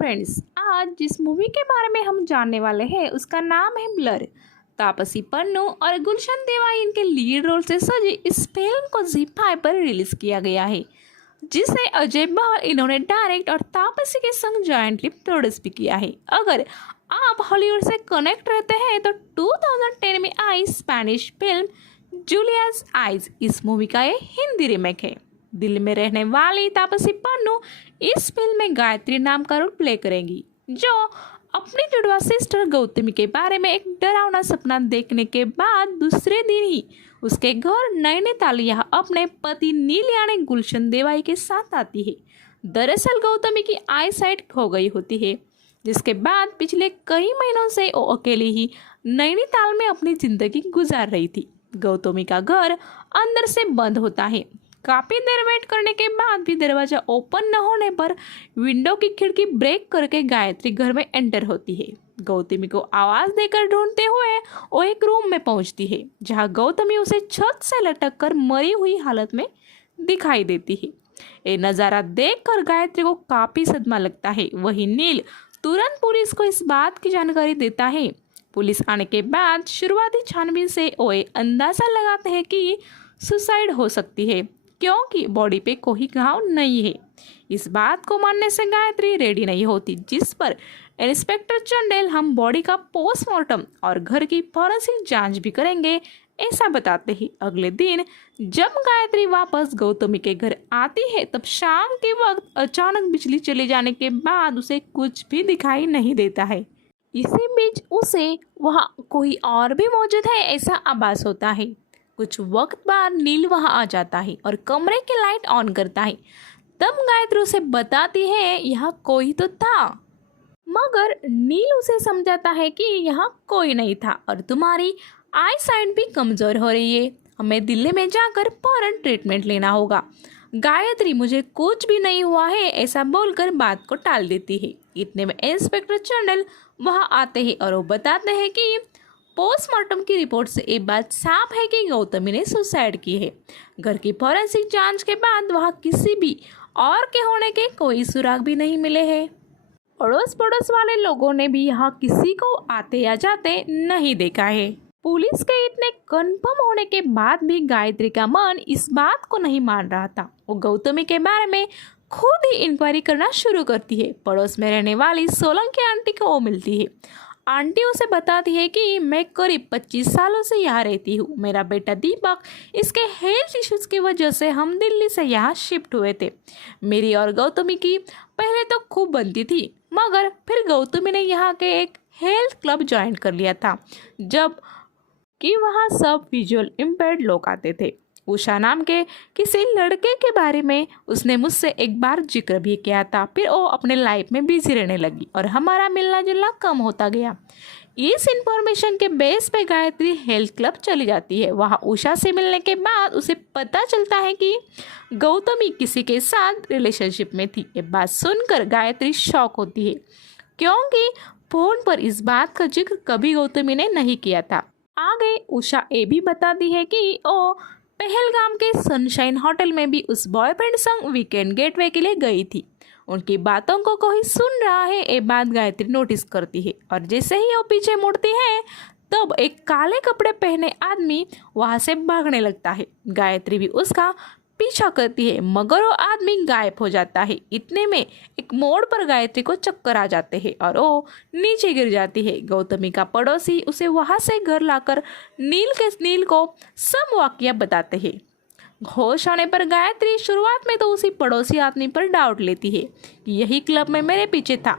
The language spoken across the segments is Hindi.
फ्रेंड्स, आज जिस मूवी के बारे में हम जानने वाले हैं उसका नाम है ब्लर। तापसी पन्नू और गुलशन देवाई इनके लीड रोल से सजी इस फिल्म को ZEE5 पर रिलीज किया गया है, जिसे अजय बहल इन्होंने डायरेक्ट और तापसी के संग जॉइंटली प्रोड्यूस भी किया है। अगर आप हॉलीवुड से कनेक्ट रहते हैं तो 2010 में आई स्पेनिश फिल्म जूलियास आइज इस मूवी का ये हिंदी रीमेक है। दिल्ली में रहने वाली तापसी पन्नू इस फिल्म में गायत्री नाम का रोल प्ले करेंगी, जो अपनी जुड़वा सिस्टर गौतमी के बारे में एक डरावना सपना देखने के बाद दूसरे दिन ही उसके घर नैनीताल यहाँ अपने पति नील यानी गुलशन देवाई के साथ आती है। दरअसल गौतमी की आई साइट खो गई होती है, जिसके बाद पिछले कई महीनों से वो अकेली ही नैनीताल में अपनी जिंदगी गुजार रही थी। गौतमी का घर अंदर से बंद होता है। काफ़ी देर वेट करने के बाद भी दरवाजा ओपन न होने पर विंडो की खिड़की ब्रेक करके गायत्री घर में एंटर होती है। गौतमी को आवाज़ देकर ढूंढते हुए वो एक रूम में पहुंचती है, जहां गौतमी उसे छत से लटक कर मरी हुई हालत में दिखाई देती है। ये नज़ारा देखकर गायत्री को काफ़ी सदमा लगता है। वहीं नील तुरंत पुलिस को इस बात की जानकारी देता है। पुलिस आने के बाद शुरुआती छानबीन से वो अंदाज़ा लगाते हैं कि सुसाइड हो सकती है, क्योंकि बॉडी पे कोई घाव नहीं है। इस बात को मानने से गायत्री रेडी नहीं होती, जिस पर इंस्पेक्टर चंडेल हम बॉडी का पोस्टमार्टम और घर की फॉरेंसिक जांच भी करेंगे, ऐसा बताते ही अगले दिन जब गायत्री वापस गौतमी के घर आती है तब शाम के वक्त अचानक बिजली चले जाने के बाद उसे कुछ भी दिखाई नहीं देता है। इसी बीच उसे वहाँ कोई और भी मौजूद है ऐसा आभास होता है। कुछ वक्त बाद नील वहां आ जाता है और कमरे की लाइट ऑन करता है। तब गायत्री उसे बताती है यहाँ कोई तो था, मगर नील उसे समझाता है कि यहाँ कोई नहीं था और तुम्हारी आई साइट भी कमज़ोर हो रही है, हमें दिल्ली में जाकर फौरन ट्रीटमेंट लेना होगा। गायत्री मुझे कुछ भी नहीं हुआ है ऐसा बोलकर बात को टाल देती है। इतने में इंस्पेक्टर चंडेल वहाँ आते हैं और वो बताते हैं कि पोस्टमार्टम की रिपोर्ट से एक बात साफ है कि गौतमी ने सुसाइड की है। घर की फॉरेंसिक जांच के बाद वहाँ किसी भी और के होने के कोई सुराग भी नहीं मिले हैं। अड़ोस पड़ोस वाले लोगों ने भी यहाँ किसी को आते या जाते नहीं देखा है। पुलिस के इतने कन्फर्म होने के बाद भी गायत्री का मन इस बात को नहीं मान रहा था। वो गौतमी के बारे में खुद ही इंक्वायरी करना शुरू करती है। पड़ोस में रहने वाली सोलंकी आंटी को वो मिलती है। आंटी उसे बताती है कि मैं करीब 25 सालों से यहाँ रहती हूँ। मेरा बेटा दीपक, इसके हेल्थ इश्यूज की वजह से हम दिल्ली से यहाँ शिफ्ट हुए थे। मेरी और गौतमी की पहले तो खूब बनती थी, मगर फिर गौतमी ने यहाँ के एक हेल्थ क्लब ज्वाइन कर लिया था, जब कि वहाँ सब विजुअल इम्पेयर्ड लोग आते थे। उषा नाम के किसी लड़के के बारे में उसने मुझसे एक बार जिक्र भी किया था। फिर वो अपने लाइफ में बिजी रहने लगी और हमारा मिलना जुलना कम होता गया। इस इंफॉर्मेशन के बेस पे गायत्री हेल्थ क्लब चली जाती है। वहाँ उषा से मिलने के बाद उसे पता चलता है कि गौतमी किसी के साथ रिलेशनशिप में थी। ये बात सुनकर गायत्री शॉक होती है, क्योंकि फोन पर इस बात का जिक्र कभी गौतमी ने नहीं किया था। आगे उषा ये भी बताती है कि वो पहलगाम के सनशाइन होटल में भी उस बॉयफ्रेंड संग वीकेंड गेटवे के लिए गई थी। उनकी बातों को कोई सुन रहा है ये बात गायत्री नोटिस करती है और जैसे ही वो पीछे मुड़ती है तब एक काले कपड़े पहने आदमी वहां से भागने लगता है। गायत्री भी उसका पीछा करती है, मगर वो आदमी गायब हो जाता है। इतने में एक मोड़ पर गायत्री को चक्कर आ जाते हैं और वो नीचे गिर जाती है। गौतमी का पड़ोसी उसे वहां से घर लाकर नील को सब वाकया बताते हैं। होश आने पर गायत्री शुरुआत में तो उसी पड़ोसी आदमी पर डाउट लेती है कि यही क्लब में मेरे पीछे था,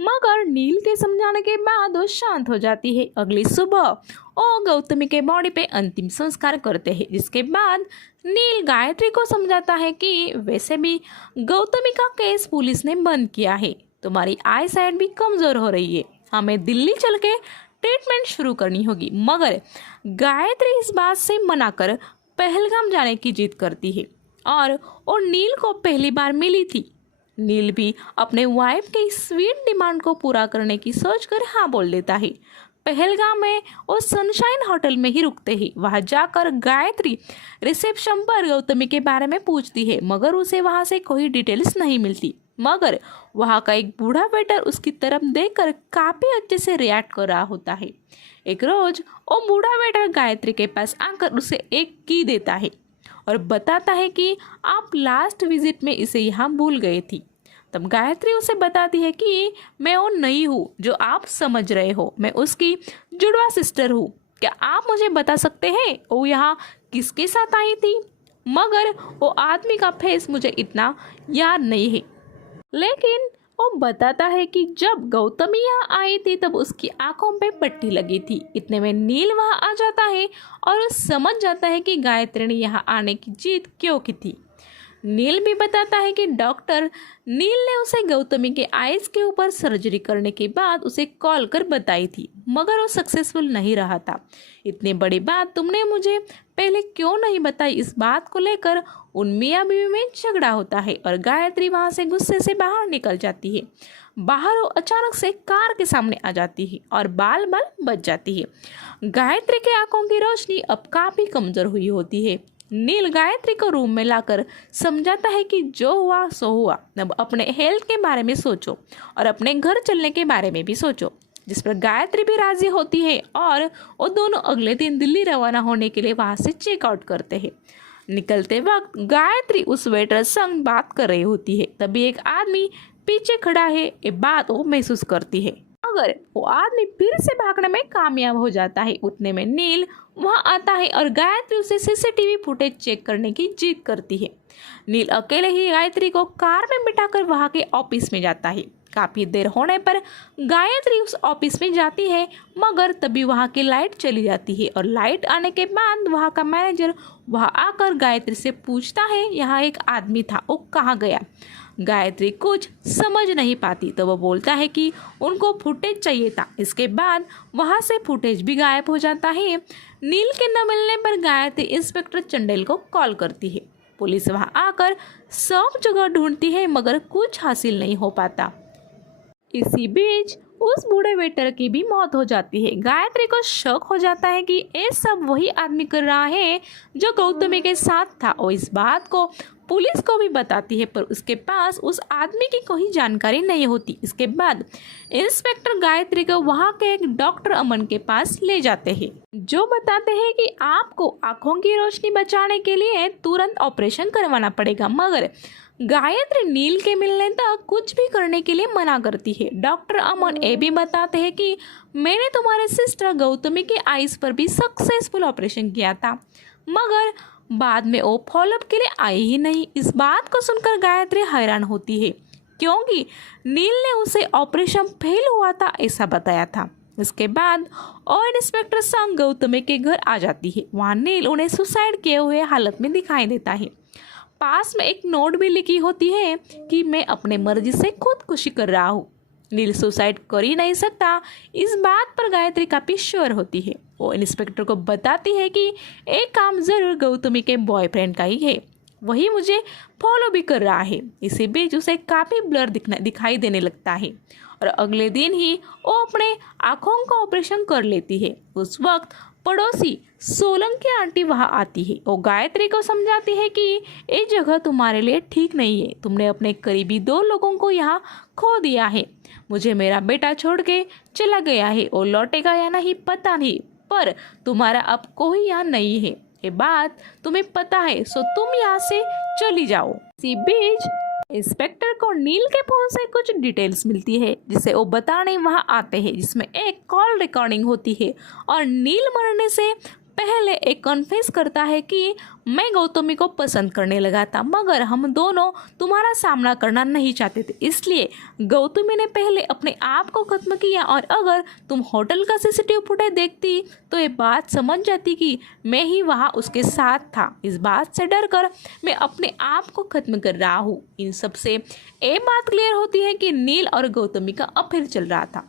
मगर नील के समझाने के बाद वो शांत हो जाती है। अगली सुबह वो गौतमी के बॉडी पे अंतिम संस्कार करते हैं, जिसके बाद नील गायत्री को समझाता है कि वैसे भी गौतमी का केस पुलिस ने बंद किया है, तुम्हारी आई साइट भी कमज़ोर हो रही है, हमें दिल्ली चल के ट्रीटमेंट शुरू करनी होगी। मगर गायत्री इस बात से मना कर पहलगाम जाने की जिद करती है और वो नील को पहली बार मिली थी। नील भी अपने वाइफ के स्वीट डिमांड को पूरा करने की सोचकर हाँ बोल देता है। पहलगाम में वो सनशाइन होटल में ही रुकते ही वहां जाकर गायत्री रिसेप्शन पर गौतमी के बारे में पूछती है, मगर उसे वहां से कोई डिटेल्स नहीं मिलती। मगर वहाँ का एक बूढ़ा वेटर उसकी तरफ देखकर काफ़ी अच्छे से रिएक्ट कर रहा होता है। एक रोज वो बूढ़ा वेटर गायत्री के पास आकर उसे एक की देता है और बताता है कि आप लास्ट विजिट में इसे यहाँ भूल गए थी। तब गायत्री उसे बताती है कि मैं वो नहीं हूँ जो आप समझ रहे हो, मैं उसकी जुड़वा सिस्टर हूँ। क्या आप मुझे बता सकते हैं वो यहाँ किसके साथ आई थी? मगर वो आदमी का फेस मुझे इतना याद नहीं है, लेकिन वो बताता है कि जब गौतमी यहाँ आई थी तब उसकी आंखों पे पट्टी लगी थी। इतने में नील वहाँ आ जाता है और वो समझ जाता है कि गायत्री ने यहाँ आने की जिद क्यों की थी। नील भी बताता है कि डॉक्टर नील ने उसे गौतमी के आइज के ऊपर सर्जरी करने के बाद उसे कॉल कर बताई थी, मगर वो सक्सेसफुल नहीं रहा था। इतनी बड़ी बात तुमने मुझे पहले क्यों नहीं बताई? इस बात को लेकर उन मियाँ बीवी में झगड़ा होता है और गायत्री वहाँ से गुस्से से बाहर निकल जाती है। बाहर वो अचानक से कार के सामने आ जाती है और बाल बाल बच जाती है। गायत्री के आंखों की रोशनी अब काफ़ी कमज़ोर हुई होती है। नील गायत्री को रूम में लाकर समझाता है कि जो हुआ सो हुआ, अब अपने हेल्थ के बारे में सोचो और अपने घर चलने के बारे में भी सोचो, जिस पर गायत्री भी राजी होती है और वो दोनों अगले दिन दिल्ली रवाना होने के लिए वहाँ से चेकआउट करते हैं। निकलते वक्त गायत्री उस वेटर संग बात कर रही होती है, तभी एक आदमी पीछे खड़ा है। ये बात वो महसूस करती है, मगर वो आदमी फिर से भागने में कामयाब हो जाता है। उतने में नील वहाँ आता है और गायत्री उसे सीसीटीवी फुटेज चेक करने की जिद करती है। नील अकेले ही गायत्री को कार में बिठाकर वहाँ के ऑफिस में जाता है। काफ़ी देर होने पर गायत्री उस ऑफिस में जाती है, मगर तभी वहाँ की लाइट चली जाती है और लाइट आने के बाद वहाँ का मैनेजर वहाँ आकर गायत्री से पूछता है यहाँ एक आदमी था, वो कहाँ गया? गायत्री कुछ समझ नहीं पाती तो वो बोलता है कि उनको फुटेज चाहिए था। इसके बाद वहाँ से फुटेज भी गायब हो जाता है। नील के न मिलने पर गायत्री इंस्पेक्टर चंडेल को कॉल करती है। पुलिस वहाँ आकर सब जगह ढूंढती है, मगर कुछ हासिल नहीं हो पाता। इसी बीच उस बूढ़े वेटर की भी मौत हो जाती है। गायत्री को शक हो जाता है कि ये सब वही आदमी कर रहा है जो गौतमी के साथ था और इस बात को पुलिस को भी बताती है, पर उसके पास उस आदमी की कोई जानकारी नहीं होती। इसके बाद इंस्पेक्टर गायत्री को वहाँ के एक डॉक्टर अमन के पास ले जाते हैं, जो बताते हैं कि आपको आंखों की रोशनी बचाने के लिए तुरंत ऑपरेशन करवाना पड़ेगा, मगर गायत्री नील के मिलने तक कुछ भी करने के लिए मना करती है। डॉक्टर अमन ये भी बताते हैं कि मैंने तुम्हारे सिस्टर गौतमी के आइज पर भी सक्सेसफुल ऑपरेशन किया था, मगर बाद में वो फॉलोअप के लिए आई ही नहीं। इस बात को सुनकर गायत्री हैरान होती है, क्योंकि नील ने उसे ऑपरेशन फेल हुआ था ऐसा बताया था। इसके बाद और इंस्पेक्टर संग गौतमी के घर आ जाती है। वहाँ नील उन्हें सुसाइड किए हुए हालत में दिखाई देता है। पास में एक नोट भी लिखी होती है कि मैं अपने मर्जी से खुदकुशी कर रहा हूँ। नील सुसाइड कर ही नहीं सकता, इस बात पर गायत्री काफ़ी श्योर होती है। वो इंस्पेक्टर को बताती है कि एक काम ज़रूर गौतमी के बॉयफ्रेंड का ही है, वही मुझे फॉलो भी कर रहा है। इसी बीच उसे काफ़ी ब्लर दिखाई देने लगता है और अगले दिन ही वो अपने आँखों का ऑपरेशन कर लेती है। उस वक्त पड़ोसी सोलंकी आंटी वहाँ आती है। वो गायत्री को समझाती है कि ये जगह तुम्हारे लिए ठीक नहीं है, तुमने अपने करीबी 2 लोगों को यहाँ खो दिया है। मुझे मेरा बेटा छोड़ के चला गया है, वो लौटेगा या नहीं पता नहीं, पर तुम्हारा अब कोई यहाँ नहीं है, ये बात तुम्हें पता है, सो तुम यहाँ से चली जाओ। इसी बीच इंस्पेक्टर को नील के फोन से कुछ डिटेल्स मिलती है, जिसे वो बताने वहाँ आते हैं, जिसमें एक कॉल रिकॉर्डिंग होती है और नील मरने से पहले एक कन्फेस करता है कि मैं गौतमी को पसंद करने लगा था, मगर हम दोनों तुम्हारा सामना करना नहीं चाहते थे, इसलिए गौतमी ने पहले अपने आप को खत्म किया और अगर तुम होटल का सीसीटीवी फुटेज देखती तो ये बात समझ जाती कि मैं ही वहाँ उसके साथ था। इस बात से डरकर मैं अपने आप को खत्म कर रहा हूँ। इन सब से ये बात क्लियर होती है कि नील और गौतमी का अफेयर चल रहा था।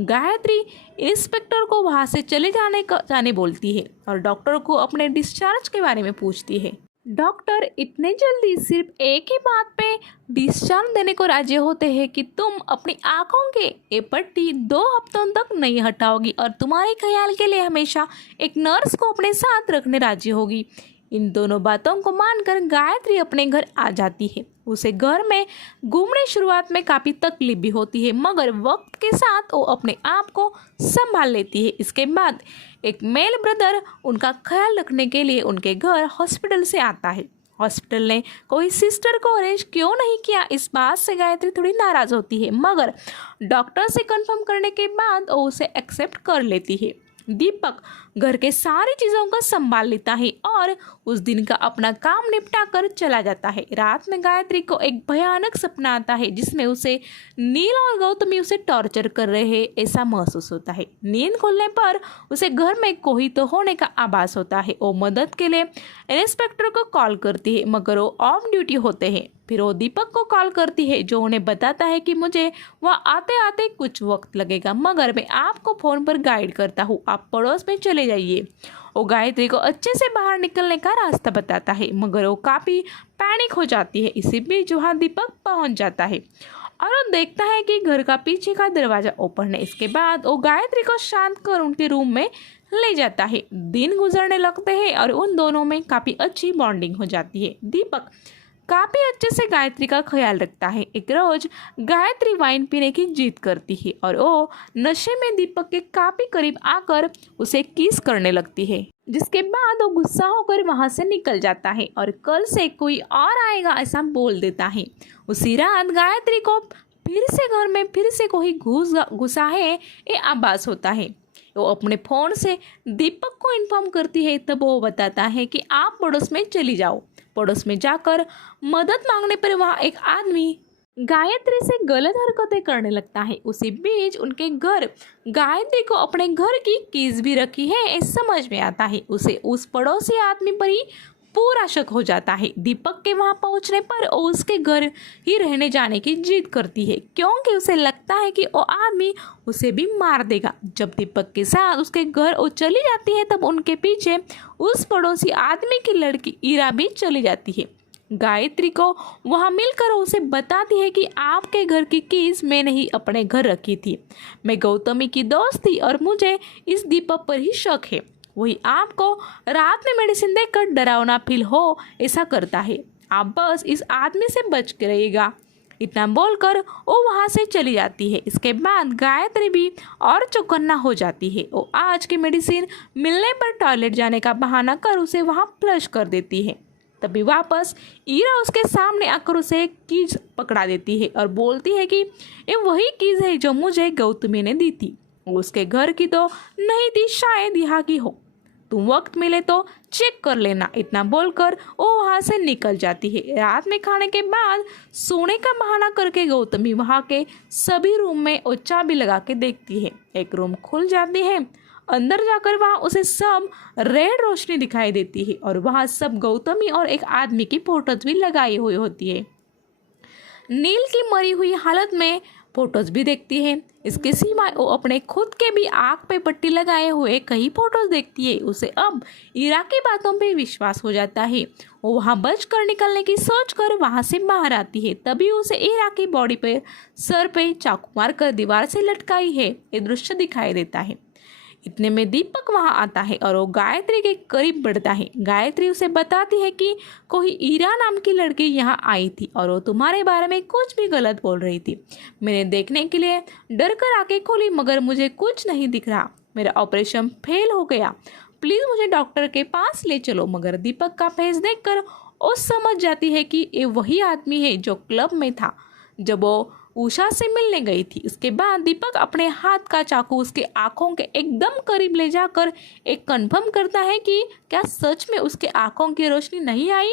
गायत्री इंस्पेक्टर को वहाँ से चले जाने बोलती है और डॉक्टर को अपने डिस्चार्ज के बारे में पूछती है। डॉक्टर इतने जल्दी सिर्फ एक ही बात पे डिस्चार्ज देने को राजी होते हैं कि तुम अपनी आंखों के ये पट्टी 2 हफ्तों तक नहीं हटाओगी और तुम्हारे ख्याल के लिए हमेशा एक नर्स को अपने साथ रखने राजी होगी। इन दोनों बातों को मानकर गायत्री अपने घर आ जाती है। उसे घर में घूमने शुरुआत में काफ़ी तकलीफ भी होती है, मगर वक्त के साथ वो अपने आप को संभाल लेती है। इसके बाद एक मेल ब्रदर उनका ख्याल रखने के लिए उनके घर हॉस्पिटल से आता है। हॉस्पिटल ने कोई सिस्टर को अरेंज क्यों नहीं किया, इस बात से गायत्री थोड़ी नाराज़ होती है, मगर डॉक्टर से कंफर्म करने के बाद वो उसे एक्सेप्ट कर लेती है। दीपक घर के सारी चीज़ों का संभाल लेता है और उस दिन का अपना काम निपटा कर चला जाता है। रात में गायत्री को एक भयानक सपना आता है जिसमें उसे नील और गौतमी उसे टॉर्चर कर रहे हैं ऐसा महसूस होता है। नींद खुलने पर उसे घर में कोई तो होने का आभास होता है। वो मदद के लिए इंस्पेक्टर को कॉल करती है, मगर वो ऑफ ड्यूटी होते हैं। फिर वो दीपक को कॉल करती है, जो उन्हें बताता है कि मुझे वहाँ आते आते कुछ वक्त लगेगा, मगर मैं आपको फ़ोन पर गाइड करता हूँ, आप पड़ोस में चले जाइए। वो गायत्री को अच्छे से बाहर निकलने का रास्ता बताता है, मगर वो काफ़ी पैनिक हो जाती है। इसी बीच वहाँ दीपक पहुँच जाता है और वो देखता है कि घर का पीछे का दरवाज़ा ओपन है। इसके बाद वो गायत्री को शांत कर उनके रूम में ले जाता है। दिन गुजरने लगते हैं और उन दोनों में काफ़ी अच्छी बॉन्डिंग हो जाती है। दीपक काफ़ी अच्छे से गायत्री का ख्याल रखता है। एक रोज गायत्री वाइन पीने की जिद करती है और वो नशे में दीपक के काफ़ी करीब आकर उसे किस करने लगती है, जिसके बाद वो गुस्सा होकर वहाँ से निकल जाता है और कल से कोई और आएगा ऐसा बोल देता है। उसी रात गायत्री को फिर से घर में फिर से कोई घुसा है ये आभास होता है। वो अपने फ़ोन से दीपक को इन्फॉर्म करती है, तब वो बताता है कि आप पड़ोस में चली जाओ। पड़ोस में जाकर मदद मांगने पर वहाँ एक आदमी गायत्री से गलत हरकतें करने लगता है। उसी बीच उनके घर गायत्री को अपने घर की कीज भी रखी है ये समझ में आता है। उसे उस पड़ोसी आदमी पर ही पूरा शक हो जाता है। दीपक के वहाँ पहुँचने पर वो उसके घर ही रहने जाने की जिद करती है, क्योंकि उसे लगता है कि वो आदमी उसे भी मार देगा। जब दीपक के साथ उसके घर वो चली जाती है, तब उनके पीछे उस पड़ोसी आदमी की लड़की ईरा भी चली जाती है। गायत्री को वहाँ मिलकर उसे बताती है कि आपके घर की कीज मैंने ही अपने घर रखी थी, मैं गौतमी की दोस्त थी और मुझे इस दीपक पर ही शक है, वही आपको रात में मेडिसिन देकर डरावना फील हो ऐसा करता है, आप बस इस आदमी से बच के रहिएगा। इतना बोलकर वो वहाँ से चली जाती है। इसके बाद गायत्री भी और चौकन्ना हो जाती है। वो आज की मेडिसिन मिलने पर टॉयलेट जाने का बहाना कर उसे वहाँ फ्लश कर देती है। तभी वापस ईरा उसके सामने आकर उसे एक कीज पकड़ा देती है और बोलती है कि ये वही कीज है जो मुझे गौतमी ने दी थी, उसके घर की तो नहीं थी, शायद यहाँ की हो, तुम वक्त मिले तो चेक कर लेना। इतना बोलकर वो वहाँ से निकल जाती है। रात में खाने के बाद सोने का बहाना करके गौतमी वहाँ के सभी रूम में वो चाबी लगा के देखती है। एक रूम खुल जाती है, अंदर जाकर वहाँ उसे सब रेड रोशनी दिखाई देती है और वहाँ सब गौतमी और एक आदमी की फोटोज भी लगाई हुई होती है। नील की मरी हुई हालत में फोटोज भी देखती है। इसके सिवाय वो अपने खुद के भी आँख पे पट्टी लगाए हुए कई फोटोज देखती है। उसे अब ईरा की बातों पे विश्वास हो जाता है। वो वहाँ बच कर निकलने की सोच कर वहाँ से बाहर आती है। तभी उसे ईरा की बॉडी पे सर पे चाकू मार कर दीवार से लटकाई है ये दृश्य दिखाई देता है। इतने में दीपक वहाँ आता है और वो गायत्री के करीब बढ़ता है। गायत्री उसे बताती है कि कोई ईरा नाम की लड़की यहाँ आई थी और वो तुम्हारे बारे में कुछ भी गलत बोल रही थी। मैंने देखने के लिए डर कर आंखें खोली, मगर मुझे कुछ नहीं दिख रहा, मेरा ऑपरेशन फेल हो गया, प्लीज़ मुझे डॉक्टर के पास ले चलो। मगर दीपक का फेस देखकर वो समझ जाती है कि ये वही आदमी है जो क्लब में था जब वो उषा से मिलने गई थी। इसके बाद दीपक अपने हाथ का चाकू उसके आंखों के एकदम करीब ले जाकर एक कंफर्म करता है कि क्या सच में उसके आंखों की रोशनी नहीं आई।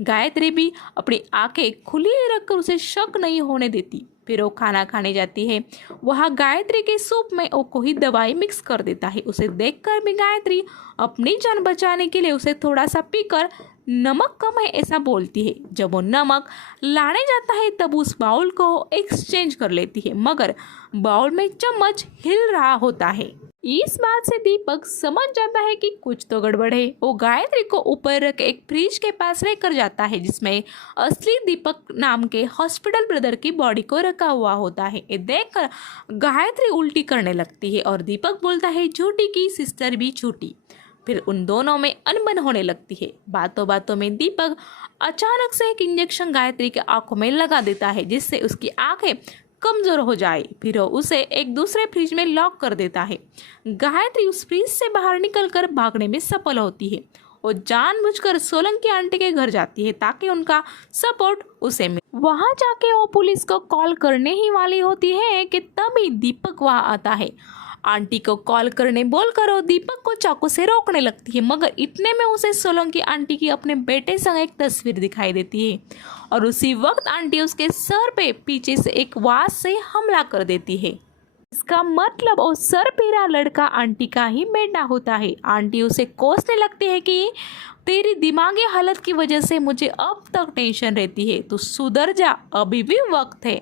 गायत्री भी अपनी आंखें खुली रखकर उसे शक नहीं होने देती। फिर वो खाना खाने जाती है। वहाँ गायत्री के सूप में वो कोई दवाई मिक्स कर देता है। उसे देखकर भी गायत्री अपनी जान बचाने के लिए उसे थोड़ा सा पीकर नमक कम है ऐसा बोलती है। जब वो नमक लाने जाता है तब उस बाउल को एक्सचेंज कर लेती है, मगर बाउल में चम्मच हिल रहा होता है। इस बात से दीपक समझ जाता है कि कुछ तो गड़बड़ है। वो गायत्री को ऊपर रख एक फ्रिज के पास लेकर जाता है जिसमें असली दीपक नाम के हॉस्पिटल ब्रदर की बॉडी को रखा हुआ होता है। ये देखकर गायत्री उल्टी करने लगती है और दीपक बोलता है झूठी की सिस्टर भी झूठी। फिर उन दोनों में अनबन होने लगती है। बातों बातों में दीपक अचानक से एक इंजेक्शन गायत्री के आंखों में लगा देता है, जिससे उसकी आंखें कमजोर हो जाए। फिर वो उसे एक दूसरे फ्रिज में लॉक कर देता है। गायत्री उस फ्रिज से बाहर निकलकर भागने में सफल होती है। वो जानबूझकर सोलंकी आंटी के घर जाती है ताकि उनका सपोर्ट उसे मिले। वहां जाके वो पुलिस को कॉल करने ही वाली होती है कि तभी दीपक वहां आता है। आंटी को कॉल करने बोलकर वो दीपक को चाकू से रोकने लगती है, मगर इतने में उसे सोलंकी आंटी की अपने बेटे संग एक तस्वीर दिखाई देती है और उसी वक्त आंटी उसके सर पे पीछे से एक वार से हमला कर देती है। इसका मतलब वो सर पीरा लड़का आंटी का ही बेटा होता है। आंटी उसे कोसने लगती है कि तेरी दिमागी हालत की वजह से मुझे अब तक टेंशन रहती है, तू सुधर जा, अभी भी वक्त है।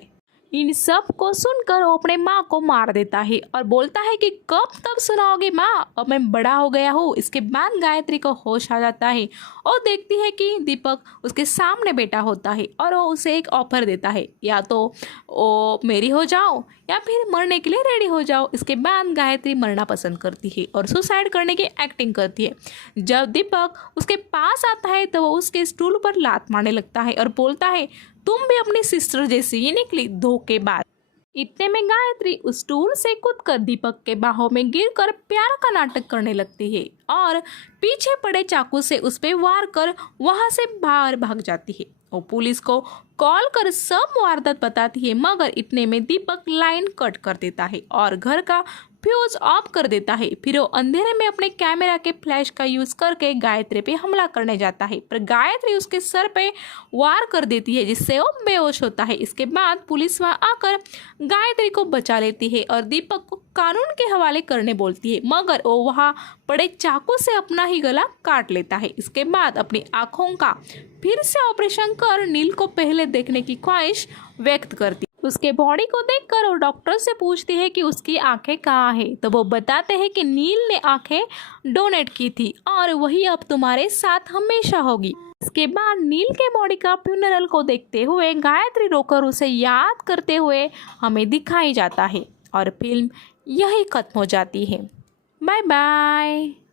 इन सब को सुनकर वो अपने माँ को मार देता है और बोलता है कि कब तक सुनाओगे माँ, अब मैं बड़ा हो गया हूँ। इसके बाद गायत्री को होश आ जाता है और देखती है कि दीपक उसके सामने बैठा होता है और वो उसे एक ऑफर देता है, या तो वो मेरी हो जाओ या फिर मरने के लिए रेडी हो जाओ। इसके बाद गायत्री मरना पसंद करती है और सुसाइड करने की एक्टिंग करती है। जब दीपक उसके पास आता है तो वो उसके स्टूल पर लात मारने लगता है और बोलता है, तुम भी अपनी सिस्टर जैसी ही निकली धोखेबाज। इतने में गायत्री उस स्टूल से कूदकर दीपक के बाहों में गिरकर प्यार का नाटक करने लगती है और पीछे पड़े चाकू से उस पर वार कर वहां से बाहर भाग जाती है। वो पुलिस को कॉल कर सब वारदात बताती है, मगर इतने में दीपक लाइन कट कर देता है और घर का फ्यूज ऑफ कर देता है। फिर वो अंधेरे में अपने कैमरा के फ्लैश का यूज करके गायत्री पे हमला करने जाता है, पर गायत्री उसके सर पे वार कर देती है, जिससे वो बेहोश होता है। इसके बाद पुलिस वहां आकर गायत्री को बचा लेती है और दीपक को कानून के हवाले करने बोलती है, मगर वो वहां पड़े चाकू से अपना ही गला काट लेता है। इसके बाद अपनी आंखों का फिर से ऑपरेशन कर नील को पहले देखने की ख्वाहिश व्यक्त करती। उसके बॉडी को देखकर वो डॉक्टर से पूछती है कि उसकी आंखें कहाँ हैं, तो वो बताते हैं कि नील ने आंखें डोनेट की थी और वही अब तुम्हारे साथ हमेशा होगी। इसके बाद नील के बॉडी का फ्यूनरल को देखते हुए गायत्री रोकर उसे याद करते हुए हमें दिखाई जाता है और फिल्म यही खत्म हो जाती है। Bye bye.